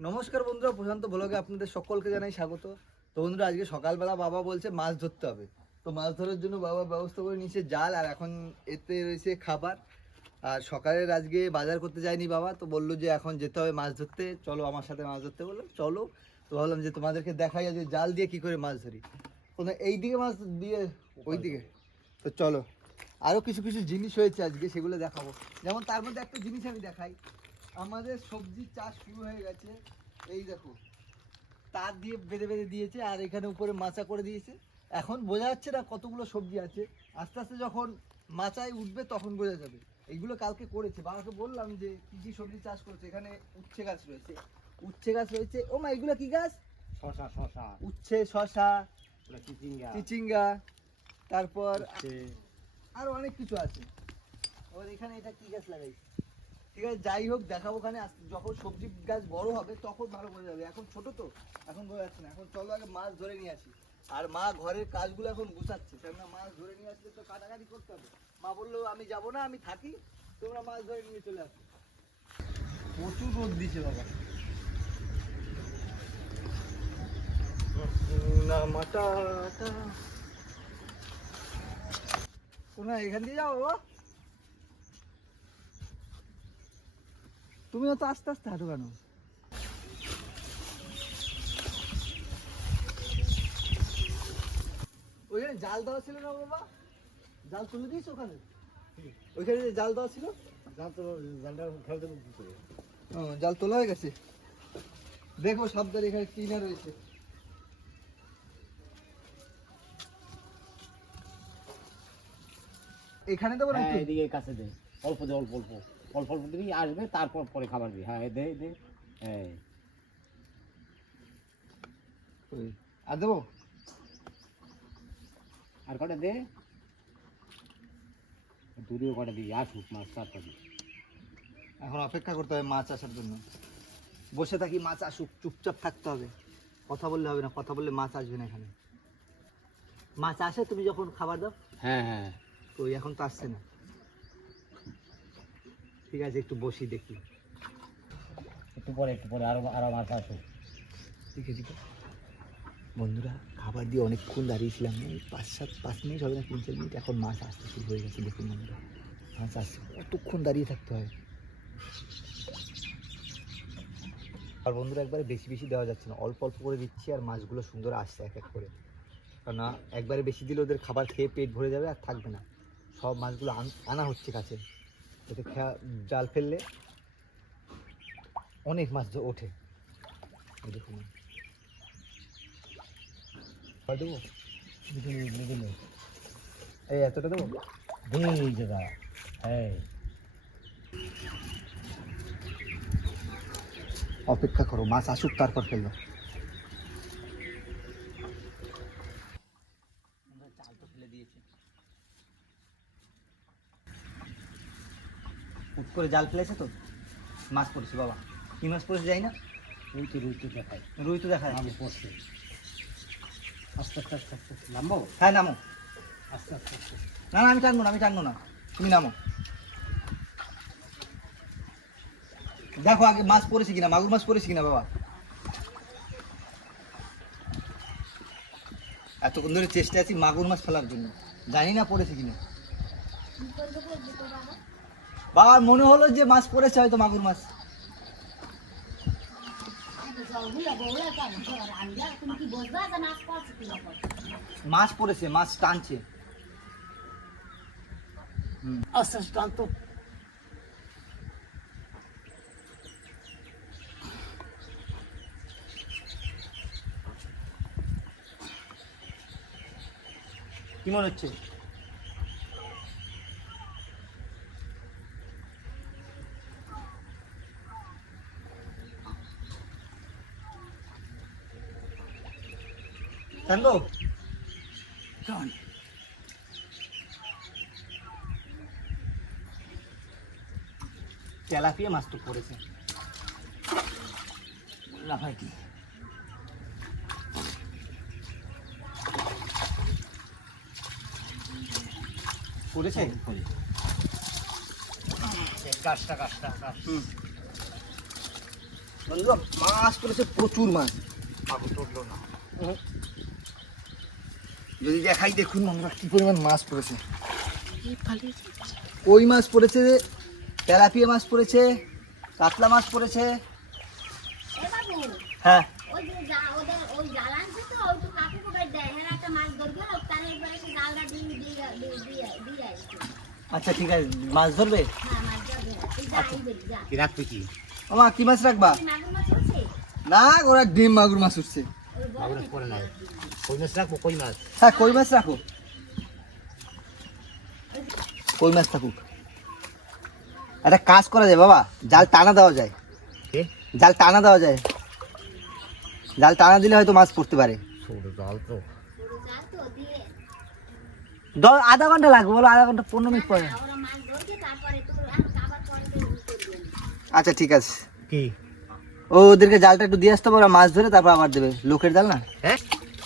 নমস্কার বন্ধুরা, প্রশান্ত ব্লগে আপনাদের সকলকে জানাই স্বাগত। তো বন্ধুরা, আজকে সকালবেলা বাবা বলছে মাছ ধরতে হবে। তো মাছ ধরার জন্য বাবা ব্যবস্থা করে নিয়েছে জাল, আর এখন এতে রয়েছে খাবার। আর সকালের আজকে বাজার করতে যায়নি বাবা, তো বললো যে এখন যেতে হবে মাছ ধরতে, চলো আমার সাথে মাছ ধরতে। বললাম চলো। তো ভাবলাম যে তোমাদেরকে দেখাই যে জাল দিয়ে কি করে মাছ ধরি, কোনো এই দিকে মাছ দিয়ে ওই দিকে। তো চলো, আরও কিছু কিছু জিনিস হয়েছে আজকে, সেগুলো দেখাবো। যেমন তার মধ্যে একটা জিনিস আমি দেখাই, আমাদের সবজির চাষ শুরু হয়ে গেছে। এই দেখো, তার দিয়ে বেঁধে বেঁধে দিয়েছে, আর এখানে উপরে মাচা করে দিয়েছে। এখন বোঝা যাচ্ছে না কতগুলো সবজি আছে, আস্তে আস্তে যখন মাচায় উঠবে তখন বোঝা যাবে। এইগুলো কালকে করেছে, বাবাকে বললাম যে কী কী সবজি চাষ করেছে। এখানে উচ্ছে গাছ রয়েছে, উচ্ছে গাছ রয়েছে। ও মা, এগুলো কি গাছ? শশা শশা উচ্ছে, শশা, চিচিঙ্গা চিচিঙ্গা, তারপর আরো অনেক কিছু আছে। ওর এখানে এটা কি গাছ লাগাইছে, ঠিক আছে যাই হোক দেখাবো। ওখানে যখন সবজি গাছ বড় হবে তখন ভালো বোঝা যাবে, এখন ছোট তো এখন বোঝা যাচ্ছে না। এখন চলো আগে মাছ ধরে নিয়ে আসি। আর মা ঘরের কাজগুলো এখন গুছাচ্ছে, কেননা মাছ ধরে নিয়ে আসলে তো কাটাকাটি করতে হবে। মা বললো আমি যাবো না, আমি থাকি, তোমরা মাছ ধরে নিয়ে চলে আসো। প্রচুর রোদ দিছে বাবা। না মাটাটা কোন এখান দিয়ে যাও বাবা, তুমিও তো আস্তে আস্তে হাঁটো কেন? ওইখানে জাল দেওয়া ছিল না বাবা, জাল তুলে দিয়েছো ওখানে? ওইখানে যে জাল দেওয়া ছিল, জালটা ফেলতে কি করে? জাল তোলা হয়ে গেছে। দেখো সাবধানে, এখানে টিনা রয়েছে। এখানে দেবো না, হ্যাঁ এদিকে কাছে দে, অল্প দে, অল্প অল্প অল্প অল্প দিবি, আসবে তারপর পরে খাবার দিবি। হ্যাঁ দে দে, হ্যাঁ আর দেবো আর কটা দে, দূরেও কটা দিবি, আসুক মাছ তারপর দিবি। এখন অপেক্ষা করতে হবে মাছ আসার জন্য। বসে থাকি, মাছ আসুক, চুপচাপ থাকতে হবে, কথা বললে হবে না। কথা বললে মাছ আসবে না এখানে। মাছ আসে তুমি যখন খাবার দাও। হ্যাঁ হ্যাঁ তো এখন তো আসছে না, ঠিক আছে একটু বসি দেখি। একটু পরে আরো আরো মাছ আসুক। ঠিক আছে বন্ধুরা, খাবার দিয়ে অনেকক্ষণ দাঁড়িয়েছিলাম, এই 5 মিনিট হবে না, 3-4 মিনিট। এখন মাছ আসতে শুরু হয়ে গেছে, দেখুন বন্ধুরা মাছ আসছে। কতক্ষণ দাঁড়িয়ে থাকতে হয়। আর বন্ধুরা একবারে বেশি বেশি দেওয়া যাচ্ছে না, অল্প অল্প করে দিচ্ছি, আর মাছগুলো সুন্দর আসছে এক এক করে। কারণ একবারে বেশি দিলে ওদের খাবার খেয়ে পেট ভরে যাবে, আর থাকবে না। সব মাছগুলো আনা হচ্ছে কাছে, এতে জাল ফেললে অনেক মাছ ওঠে। দেখুন দেবো, এই এতটা দেবো, এই জায়গা, হ্যাঁ অপেক্ষা করো মাছ আসুক তারপর ফেলবো। জাল তো ফেলে দিয়েছে, উঠ করে জাল ফেলেছে তো মাছ পড়েছে বাবা। কি মাছ পড়েছে যাই না, রুই তো দেখায়, রুই তো দেখা আমি যাচ্ছে। পড়ছে। আস্তে আস্তে আস্তে আস্তে নামবো, হ্যাঁ নামো। আস্তে আস্তে আস্তে। না না আমি টানবো না, আমি টানবো না, তুমি নামো। দেখো আগে মাছ পড়েছে কিনা, মাগুর মাছ পড়েছে কিনা বাবা। এতক্ষণ ধরে চেষ্টা আছি মাগুর মাছ ফেলার জন্য, জানি না পড়েছে কিনা। বাবার মনে হলো যে মাছ পড়েছে, হয়তো মাগুর মাছ। মাছ পড়েছে, মাছ টানছে। আস্তে আস্তে টান তো। কি মনে হচ্ছে? টানবো? টান। তেলাপিয়া মাছ তো পড়েছে, লাফাই কি পড়েছে। গাছটা গাছটা গাছ। বন্ধুরা মাছ পড়েছে, প্রচুর মাছ। মাগুর তুললো না। যদি দেখাই দেখুন বন্ধুরা কি পরিমাণ মাছ পড়েছে। কই মাছ পড়েছে, তেলাপিয়া মাছ পড়েছে, কাতলা মাছ পড়েছে। হ্যাঁ আচ্ছা ঠিক আছে, মাছ ধরবে। কি রাখবে কি? আমা কি মাছ রাখবা? না ওরা ডিম মাগুর মাছ উঠছে। মাগুর মাছ পরে নাই। কই মাছ রাখবো, কই মাছ। হ্যাঁ কই মাছ রাখো, কই মাছ থাকুক। একটা কাজ করা যায় বাবা, জাল টানা দেওয়া যায়। কে? জাল টানা দেওয়া যায়, জাল টানা দিলে হয়তো মাছ পড়তে পারে। ছোট জাল তো। আধা ঘন্টা লাগবে বলো, আধা ঘন্টা 15 মিনিট পরে। আচ্ছা ঠিক আছে, কি? ও ওদেরকে জালটা একটু দিয়ে আসতে হবে, ওরা মাছ ধরে তারপর আবার দেবে। লোকের জাল না। হ্যাঁ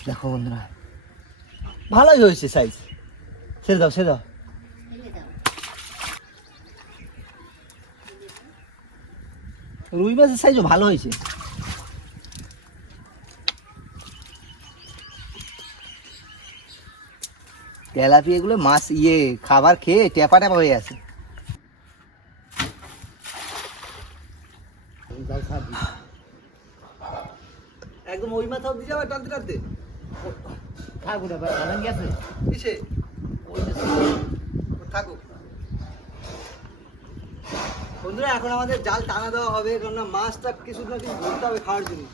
দেখো বন্ধুরা ভালোই হয়েছে সাইজ। ছেড়ে দাও ছেড়ে দাও। রুই মাছের সাইজও ভালো হয়েছে। তেলাপিয়া এগুলো মাছ খাবার খেয়ে টেপা টেপা হয়ে আছে। জাল ছাড়বি। একদম ওই মাথা অব্দি যাবে টানতে টানতে। থাকবো না ভাই, আনন্দ গেছে। কিসে? ওই যে থাকুক বন্ধুরা, এখন আমাদের জাল টানা দেওয়া হবে, কেননা মাছটা কিছু না কিছু ধরতে হবে খাওয়ার জন্য।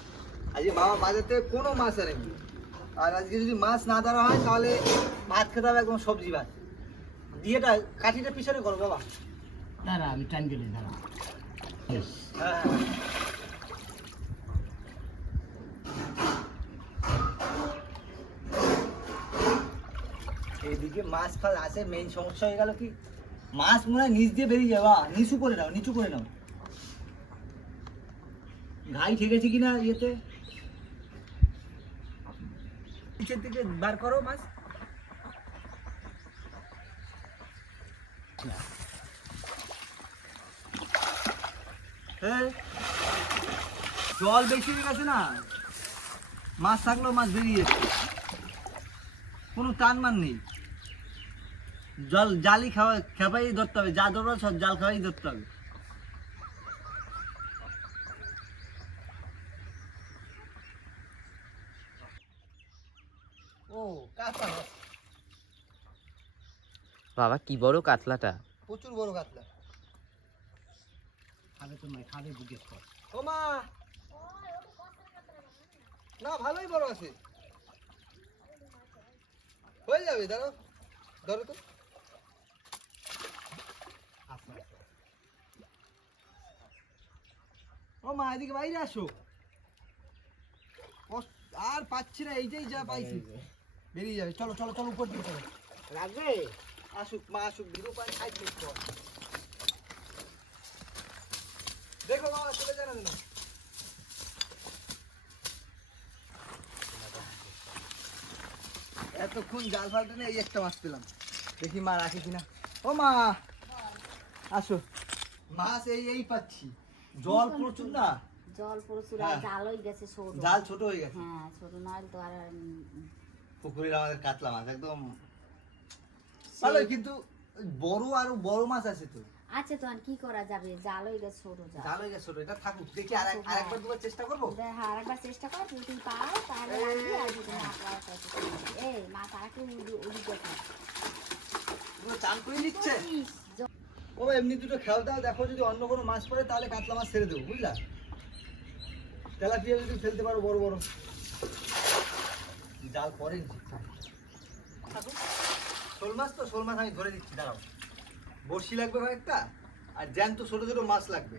আজকে বাবা বাজার থেকে কোনো মাছ আনেনি, আর আজকে যদি মাছ না ধরা হয় তাহলে ভাত খেতে হবে একদম সবজি ভাত। দিয়েটা কাঠিটা পিছনে করো বাবা। দাঁড়া, আমি টাইম গেলি দাঁড়া। হ্যাঁ এইদিকে মাছ ফাল আছে, মেইন সমস্যা হয়ে গেল কি, মাছ মনে হয় নিচ দিয়ে বেরিয়ে যাওয়া। নিচু করে নাও, নিচু করে নাও। ঘাই ঠেকেছে কিনা ইয়েতে, নিচের দিকে বার করো মাছ। হ্যাঁ জল বেশি হয়ে গেছে না, মাছ থাকলেও মাছ বেরিয়ে যাচ্ছে, কোনো টান মান নেই। জল জালই খেপাই ধরতে হবে, যা ধরো সব জাল খাওয়াই ধরতে হবে। ও কাতলা মাছ, বাবা কি বড় কাতলাটা। প্রচুর বড় কাতলা। খাবে তো মাই, খাবে জিজ্ঞেস কর। ও মা, না ভালোই বড় আছে, হয়ে যাবে। দাঁড়াও, ধরো তো। ও মা এদিকে বাইরে আসো, আর পাচ্ছি না, এইটাই যা পাইছি। বেরিয়ে যাবে, চলো চলো চলো উপর দিকে চলো। রাখবে? আসুক মা আসুক, ভিডিও পাই সাইড করো। দেখো বাবা চলে যায় না যেন। এতক্ষণ জাল ফালতে নেই, এই একটা মাছ পেলাম। দেখি মা রাখে কিনা। ও মা আসো, মাছ এই পাচ্ছি। জল প্রচুর না, জল প্রচুর, হ্যাঁ। আর জালই গেছে ছোট। জাল ছোট হয়ে গেছে। হ্যাঁ ছোট নয় তো আর পুকুরের আমাদের কাতলা মাছ একদম ভালোই, কিন্তু বড় আরো বড় মাছ আছে তো। আছে তো, আর কি করা যাবে, জালই গেছে ছোট। জাল হয়ে গেছে ছোট, এটা থাকুক। দেখি আরেকবার দুবার চেষ্টা করবো। হ্যাঁ আরেকবার চেষ্টা কর, যদি তুই পাও তাহলে রাখবি, আর যদি না পাও তাহলে এই মাছ আরেকটু উড়ি দেখো। পুরো চান করে নিচ্ছে। ও এমনি দুটো খেয়াল দাও, দেখো যদি অন্য কোনো মাছ পড়ে তাহলে কাতলা মাছ ছেড়ে দেবো, বুঝলা? তেলাপিয়া যদি ফেলতে পারো বড় বড়, জাল পরে শোল মাছ তো, শোল মাছ আমি ধরে দিচ্ছি। দাঁড়াও, বড়শি লাগবে কয়েকটা, আর জ্যান্ত ছোট ছোট মাছ লাগবে।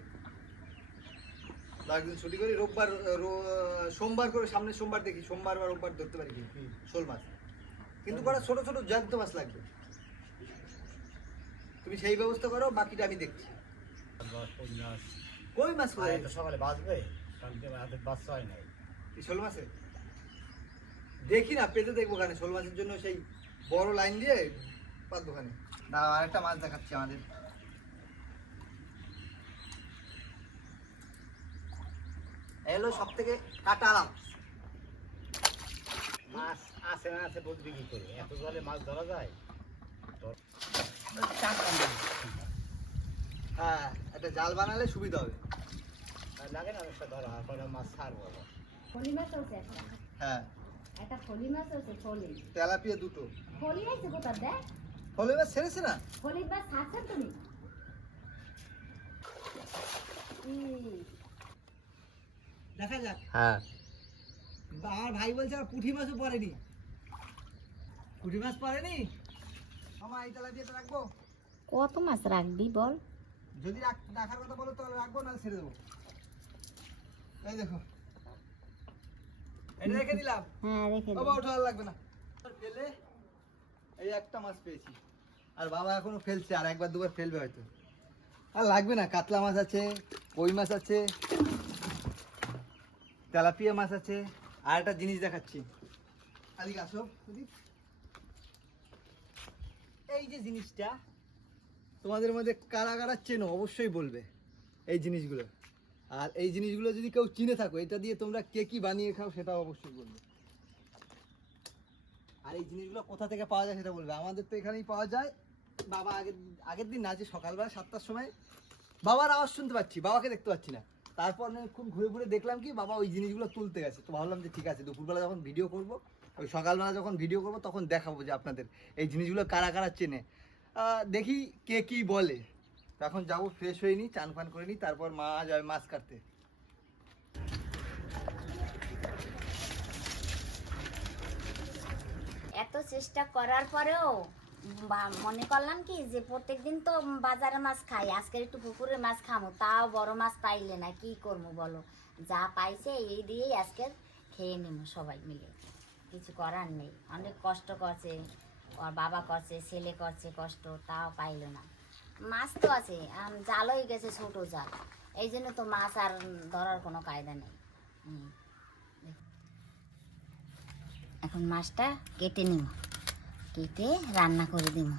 একদিন ছুটি করি, রোববার সোমবার করে, সামনে সোমবার দেখি, সোমবার বা রোববার ধরতে পারি কি শোল মাছ। কিন্তু কটা ছোট ছোট জ্যান্ত মাছ লাগবে। তুমি সেই ব্যবস্থা করো, বাকিটা আমি দেখছি। কই মাছ কোথায়? তো সকালে বাঁচবে, কালকে আমাদের বাচ্চা হয় নাই। এই শোল মাছে দেখি না, পেতে দেখবো ওখানে। শোল মাছের জন্য সেই বড় লাইন দিয়ে পাত দোকানে। না আরেকটা মাছ দেখাচ্ছি আমাদের। হলো সব থেকে কাটা আরাম। মাছ আছে না আছে বুঝবি কি করে, এত জলে মাছ ধরা যায়? হ্যাঁ, একটা জাল বানালে সুবিধা হবে। আর লাগে না অনেকটা ধরা, আর পরে মাছ ছাড়বো আবার। ফলি মাছ আছে একটা। হ্যাঁ, একটা ফলি মাছ আছে, ফলি। তেলাপিয়া দুটো। ফলি আছে কোথা দেখ? ফলে এবার ছেড়েছে না? ফলি মাছ খাচ্ছেন তুমি? দেখা যাক। হ্যাঁ আমার ভাই বলছে আর পুঁটি মাছও পড়েনি। পুঁটি মাছ পড়েনি? মামা এই তেলাপিয়াটা রাখবো? কত মাছ রাখবি বল? যদি রাখার কথা বলো তাহলে রাখবো, না ছেড়ে দেবো। এই দেখো, এটা রেখে দিলাম। হ্যাঁ রেখে দে। বাবা ওঠা আর লাগবে না। ফেলে এই একটা মাছ পেয়েছি, আর বাবা এখনো ফেলছে, আর একবার দুবার ফেলবে হয়তো। আর লাগবে না, কাতলা মাছ আছে, কই মাছ আছে, তেলাপিয়া মাছ আছে। আর একটা জিনিস দেখাচ্ছি, খালি আসো প্রদীপ। এই যে জিনিসটা তোমাদের মধ্যে কারা কারা চেনো অবশ্যই বলবে এই জিনিসগুলো। আর এই জিনিসগুলো যদি কেউ চিনে থাকো, এটা দিয়ে তোমরা কে কি বানিয়ে খাও সেটাও অবশ্যই বলবে। আর এই জিনিসগুলো কোথা থেকে পাওয়া যায় সেটা বলবে। আমাদের তো এখানেই পাওয়া যায়। বাবা আগের দিন না, যে সকালবেলা 7টার সময় বাবার আওয়াজ শুনতে পাচ্ছি, বাবাকে দেখতে পাচ্ছি না। তারপর আমি খুব ঘুরে ঘুরে দেখলাম কি বাবা ওই জিনিসগুলো তুলতে গেছে। তো ভাবলাম যে ঠিক আছে, দুপুরবেলা যখন ভিডিও করব, ওই সকালবেলা যখন ভিডিও করব তখন দেখাবো যে আপনাদের এই জিনিসগুলো কারা কারা চেনে। দেখি কে কি বলে। তো এখন যাবো, ফ্রেশ হয়ে নিই, চান ফান করে নিই, তারপর মা যাবে মাছ কাটতে। এত চেষ্টা করার পরেও মনে করলাম কি যে প্রত্যেকদিন তো বাজারে মাছ খাই, আজকে একটু পুকুরের মাছ খামো, তাও বড় মাছ পাইলে না, কি করবো বলো? যা পাইছে এই দিয়েই আজকে খেয়ে নেবো সবাই মিলে, কিছু করার নেই। অনেক কষ্ট করছে, ওর বাবা করছে, ছেলে করছে কষ্ট, তাও পাইলো না। মাছ তো আছে, জাল হয়ে গেছে, ছোট জাল, এই জন্য তো মাছ আর ধরার কোনো কায়দা নেই। এখন মাছটা কেটে নিব, কেটে রান্না করে দিব।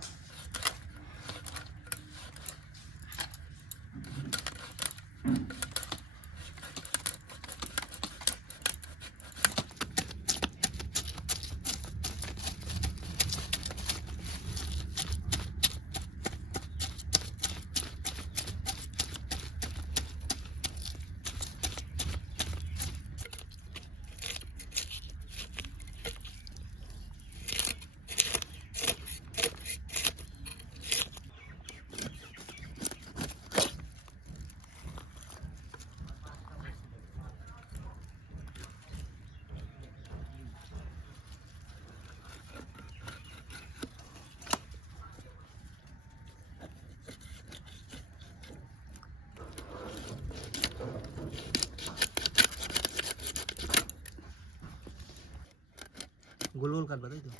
গোল গোল কাটবা, তাই তো?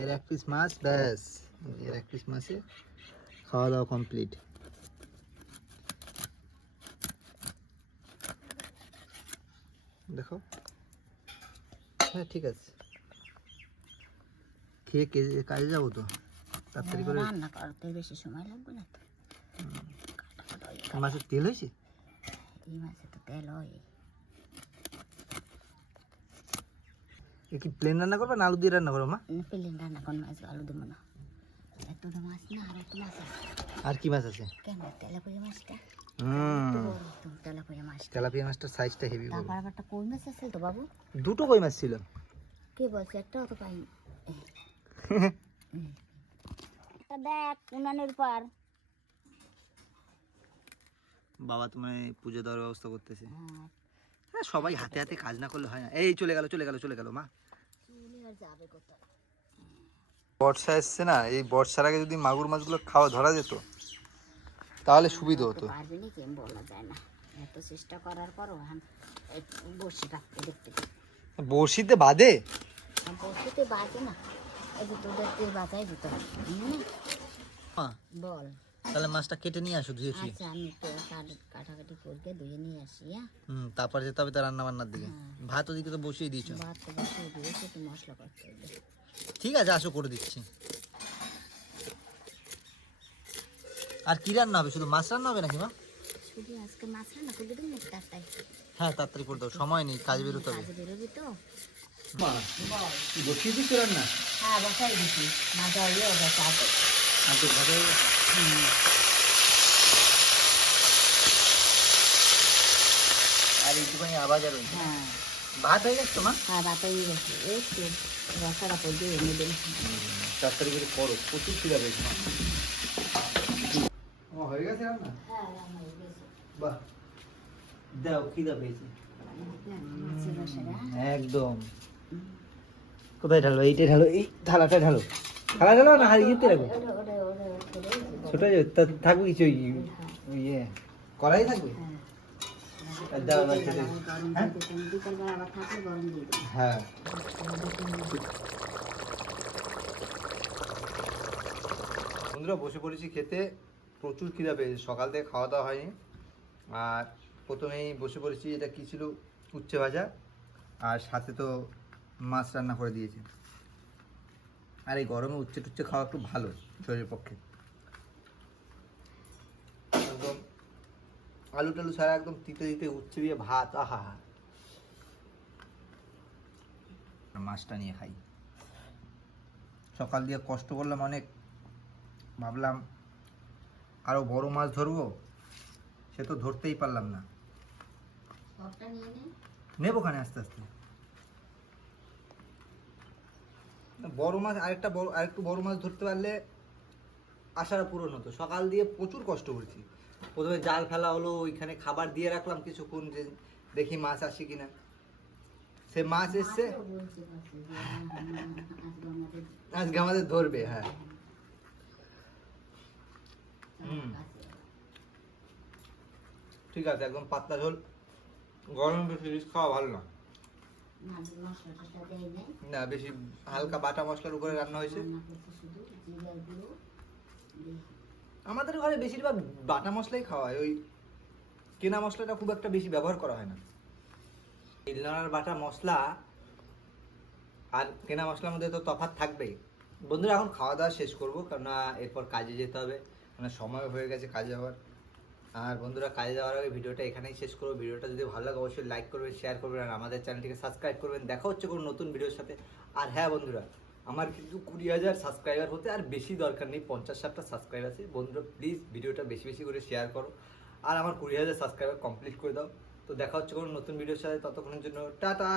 এর এক পিস মাছ, ব্যাস এর এক পিস মাছে খাওয়া দাওয়া কমপ্লিট। দেখো, হ্যাঁ ঠিক আছে, খেয়ে কাজে যাবো তো তাড়াতাড়ি করে। রান্না করতে বেশি সময় লাগবে না তো। মাছের তেল হয়েছে? এই মাছে তো তেল হয়। কি প্লেন রান্না করবে না আলু দিয়ে রান্না করো মা? প্লেন রান্না কোন মাছ, আলু দেবো না। এত মাছ না, আর একটু মাছ আছে। আর কি মাছ আছে? কেন তেলাপিয়া মাছটা, তেলাপিয়া মাছটা, তেলাপিয়া মাছটার সাইজটা হেভি। তারপর আবার একটা কই মাছ আছে তো বাবু। দুটো কই মাছ ছিল। কে বলছে? একটাও তো পাইনি। এটা দেখ উনানের পর বাবা তোমার পুজো দেওয়ার ব্যবস্থা করতেছে। হ্যাঁ, সবাই হাতে হাতে কাজ না করলে হয় না। এই চলে গেল মা। আর যাবে কোথায়? বর্ষা এসছে না, এই বর্ষার আগে যদি মাগুর মাছগুলো ধরা যেত তাহলে সুবিধা হতো। পারবে না কেন বলা যায় না, এত চেষ্টা করার পরও বসে থাকতে দেখতে বড়শিতে বাদে, বসিতে বাজে না। এই যে তোদের বাজাই দিত বল। তাহলে মাছটা কেটে নিয়ে আসো, ধুয়েছি। আচ্ছা আমি একটু কাটাকাটি করকে ধুয়ে নিয়ে আসি। তারপর যেতে হবে তো রান্না বান্নার দিকে। ভাত ওদিকে তো বসিয়ে দিয়েছো। ভাত তো বসিয়ে দিয়েছি, একটু মশলা করতে হবে। ঠিক আছে, আসো করে দিচ্ছি। আর কি রান্না হবে? শুধু মাছ রান্না হবে নাকি মা? শুধু আজকে মাছ রান্না করলে তো মুখ তাড়াতাড়ি হ্যাঁ তাড়াতাড়ি করে দাও, সময় নেই, কাজ বেরোতে হবে। কাজে বেরোবি তো। মা কি বসিয়ে দিচ্ছ রান্না? হ্যাঁ বসাই দিচ্ছি, মাছ হয়ে বসা আছে। আগে ভালো হয়ে গেছে। আর এইটুখানি আওয়াজ আর হয়েছে। হ্যাঁ ভাত হয়ে গেছে মা? হ্যাঁ রাতে গেছে, এই তো রসাটা পড়বে এনে দিন। তাড়াতাড়ি করে করো, প্রচুর খিদা পেয়েছে মা। ও হয়ে গেছে রান্না? হ্যাঁ রান্না হয়ে গেছে। বাহ, দাও খিদা পেয়েছে মাছের রসাটা একদম। কোথায় ঢালো? এইটাই ঢালো, এই থালাটা ঢালো। থালা ঢালো না হাড়ি দিতে রাখো? ওটা ওটা ওটা ওটা ছোট হয়ে যাবে, তা থাকবে কিছু ওই ইয়ে কড়াই থাকবে? আর দাও না ছেড়ে। হ্যাঁ? বিকালবেলা আবার থাকলে গরম দিয়ে দেবো। হ্যাঁ বন্ধুরা বসে পড়েছি খেতে, প্রচুর খিদা পেয়েছে, সকাল থেকে খাওয়া দাওয়া হয়নি। আর প্রথমেই বসে পড়েছি, এটা কি ছিল, উচ্ছে ভাজা, আর সাথে তো মাছ রান্না করে দিয়েছে। আর এই গরমে উচ্ছে টুচ্ছে খাওয়া একটু ভালো শরীরের পক্ষে। একদম আলু টালু ছাড়া একদম তিতে তিতে উচ্ছে দিয়ে ভাত, আহা। মাছটা নিয়ে খাই। সকাল দিয়ে কষ্ট করলাম অনেক, ভাবলাম আরো বড় মাছ ধরবো, সে তো ধরতেই পারলাম না। সবটা নিয়ে নে। নেবো খানে আস্তে আস্তে। বড় মাছ আরেকটু বড় মাছ ধরতে পারলে আশাটা পূরণ হতো। সকাল দিয়ে প্রচুর কষ্ট করেছি। প্রথমে জাল ফেলা হলো, ওইখানে খাবার দিয়ে রাখলাম কিছুক্ষণ, যে দেখি মাছ আসে কিনা। সে মাছ এসছে, মাছও বলছে কাছে যে আজকে আমাদের আজকে আমাদের ধরবে। হ্যাঁ হুম ঠিক আছে, একদম পাতলা ঝোল। গরমে বেশি রিস্ক খাওয়া ভালো না। মাছের মশলাটা দেয় নাই, না, বেশি হালকা বাটা মশলার উপরে রান্না হয়েছে। রান্না করতে শুধু জিরা গুঁড়ো দিয়ে। আমাদের ঘরে বেশিরভাগ বাটা মশলাই খাওয়া হয়, ওই কেনা মশলাটা খুব একটা বেশি ব্যবহার করা হয় না। শিলনোড়ার বাটা মশলা আর কেনা মশলার মধ্যে তো তফাৎ থাকবেই। বন্ধুরা এখন খাওয়া দাওয়া শেষ করবো, কেননা এরপর কাজে যেতে হবে, মানে সময় হয়ে গেছে কাজে যাওয়ার। আর বন্ধুরা কাজে যাওয়ার আগে ভিডিওটা এখানেই শেষ করবো। ভিডিওটা যদি ভালো লাগে অবশ্যই লাইক করবেন, শেয়ার করবেন, আর আমাদের চ্যানেলটিকে সাবস্ক্রাইব করবেন। দেখা হচ্ছে কোনো নতুন ভিডিওর সাথে। আর হ্যাঁ বন্ধুরা, আমার কিন্তু 20,000 সাবস্ক্রাইবার হতে আর বেশি দরকার নেই, 50-60টা সাবস্ক্রাইব আছে। বন্ধুরা প্লিজ ভিডিওটা বেশি বেশি করে শেয়ার করো, আর আমার 20,000 সাবস্ক্রাইবার কমপ্লিট করে দাও। তো দেখা হচ্ছে কোনো নতুন ভিডিওর সাথে, ততক্ষণের জন্য টাটা।